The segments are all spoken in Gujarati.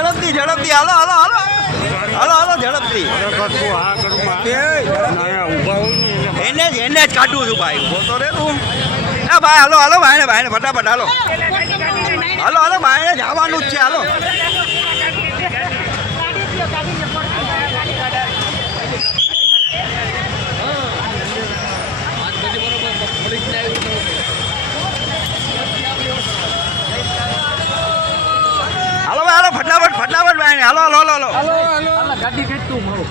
ઝડપથી ઝડપથી હાલો હાલો હાલો હાલો હાલો ઝડપથી એને જ કાઢું છું ભાઈ ઉભો તો રે તું હા ભાઈ હાલો હાલો ભાઈને ફટાફટ હાલો હાલો હાલો ભાઈને જવાનું જ છે હાલો હાલો હાલો ફટાફટ ભાઈને હાલો હાલો હાલો હાલો ગાડી કેટલું મારો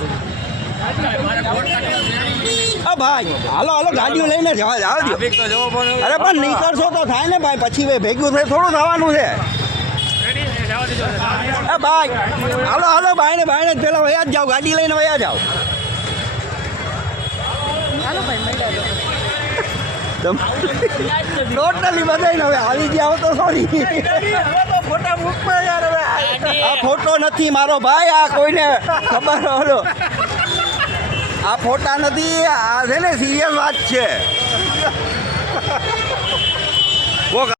ભાઈ હાલો હાલો ગાડીઓ લઈને જવા દો અરે પણ નીકળશો તો થાય ને ભાઈ પછી ભેગું થાય થોડું થવાનું છે ભાઈ હાલો હાલો ભાઈને પેલા વયા જ જાઓ ગાડી લઈને વયા જાઓ ટોટલી બધાને હવે આવી ગયા તો સોરી ફોટા મૂકમાં યાર હવે આ ફોટો નથી મારો ભાઈ આ કોઈને ખબર હલો આ ફોટા નથી આ છે ને સિરિયસ વાત છે